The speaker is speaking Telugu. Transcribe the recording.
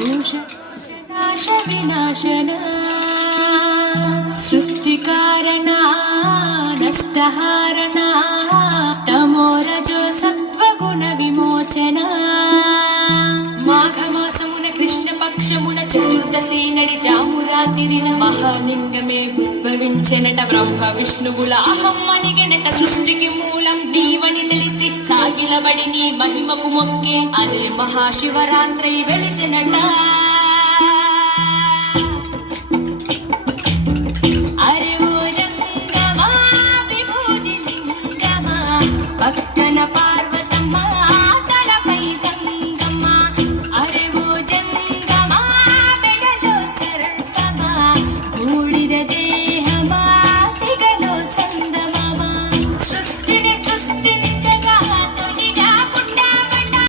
దోష నాశ వినాశన సృష్టి కారణ నష్టహారణ తమోరజో సత్వగుణ విమోచన మాఘమాసమున కృష్ణ పక్షమున చతుర్దశి నడి జామురాతిరిన మహాలింగమే ఉద్భవించెనట. బ్రహ్మ విష్ణువుల అహం అనిగెనట. సృష్టికి మూలం నీవని తెలిసి సాగిలబడి నీ మహిమకు మొక్కే అదే మహాశివరాత్రి వెలిసినట.